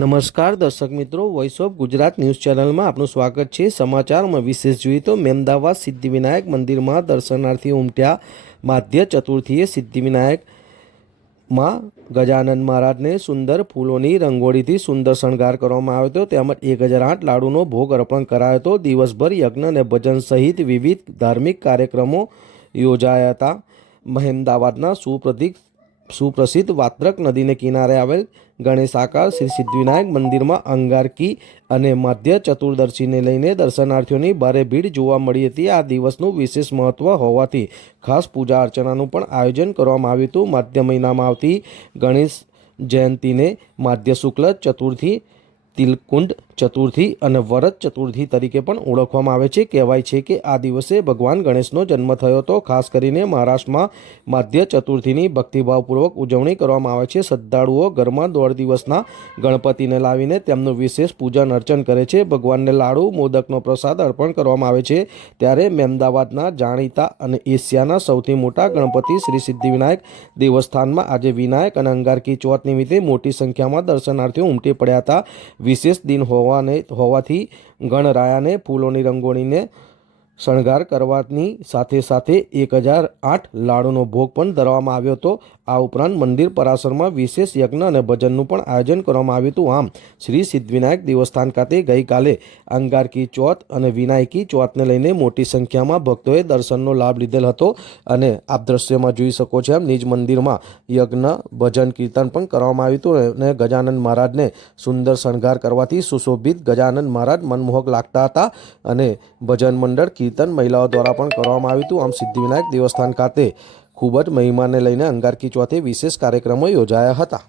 નમસ્કાર દર્શક મિત્રો, વોઇસ ઓફ ગુજરાત ન્યૂઝ ચેનલમાં આપનું સ્વાગત છે। સમાચારમાં વિશેષ જોઈએ તો મહેમદાવાદ સિદ્ધિવિનાયક મંદિરમાં દર્શનાર્થીઓ ઉમટ્યા। માધ્ય ચતુર્થીએ સિદ્ધિવિનાયકમાં ગજાનન મહારાજને સુંદર ફૂલોની રંગોળીથી સુંદર શણગાર કરવામાં આવ્યો હતો, તેમજ 1008 લાડુનો ભોગ અર્પણ કરાયો હતો। દિવસભર યજ્ઞ અને ભજન સહિત વિવિધ ધાર્મિક કાર્યક્રમો યોજાયા હતા। મહેમદાવાદના સુપ્રસિદ્ધ વાત્રક નદીને કિનારે આવેલ ગણેશાકાર શ્રી સિદ્ધિવિનાયક મંદિરમાં અંગારકી અને મધ્ય ચતુર્દશીને લઈને દર્શનાર્થીઓની ભારે ભીડ જોવા મળી હતી। આ દિવસનું વિશેષ મહત્વ હોવાથી ખાસ પૂજા અર્ચનાનું પણ આયોજન કરવામાં આવ્યું હતું। માધ્ય મહિનામાં આવતી ગણેશ જયંતીને માધ્ય શુક્લ ચતુર્થી, તિલકુંડ ચતુર્થી અને વરદ ચતુર્થી તરીકે પણ ઓળખવામાં આવે છે। કહેવાય છે કે આ દિવસે ભગવાન ગણેશનો જન્મ થયો હતો। ખાસ કરીને મહારાષ્ટ્રમાં માધ્ય ચતુર્થીની ભક્તિભાવપૂર્વક ઉજવણી કરવામાં આવે છે। શ્રદ્ધાળુઓ ઘરમાં 1.5 દિવસના ગણપતિને લાવીને તેમનું વિશેષ પૂજન અર્ચન કરે છે। ભગવાનને લાડુ મોદકનો પ્રસાદ અર્પણ કરવામાં આવે છે। ત્યારે મહેમદાવાદના જાણીતા અને એશિયાના સૌથી મોટા ગણપતિ શ્રી સિદ્ધિવિનાયક દેવસ્થાનમાં આજે વિનાયક અને અંગારકી ચોથ નિમિત્તે મોટી સંખ્યામાં દર્શનાર્થીઓ ઉમટી પડ્યા હતા। વિશેષ દિન હોવાથી ગણરાયાને ફૂલોની રંગોળીને શણગાર કરવાની સાથે સાથે 1008 લાડુનો ભોગ પણ ધરવામાં આવ્યો હતો। આ ઉપરાંત મંદિર પરિસરમાં વિશેષ યજ્ઞ અને ભજનનું પણ આયોજન કરવામાં આવ્યું હતું। આમ શ્રી સિદ્ધિવિનાયક દેવસ્થાન ખાતે ગઈકાલે અંગારકી ચોથ અને વિનાયકી ચોથને લઈને મોટી સંખ્યામાં ભક્તોએ દર્શનનો લાભ લીધેલ હતો। અને આપ દ્રશ્યમાં જોઈ શકો છો એમ નિજ મંદિરમાં યજ્ઞ ભજન કીર્તન પણ કરવામાં આવ્યું હતું અને ગજાનન મહારાજને સુંદર શણગાર કરવાથી સુશોભિત ગજાનન મહારાજ મનમોહક લાગતા હતા અને ભજન મંડળ કીર્તન મહિલાઓ દ્વારા પણ કરવામાં આવ્યું હતું। આમ સિદ્ધિવિનાયક દેવસ્થાન ખાતે ખૂબ જ મહિમાને લઈને અંગારકી ચોથે વિશેષ કાર્યક્રમો યોજાયા હતા।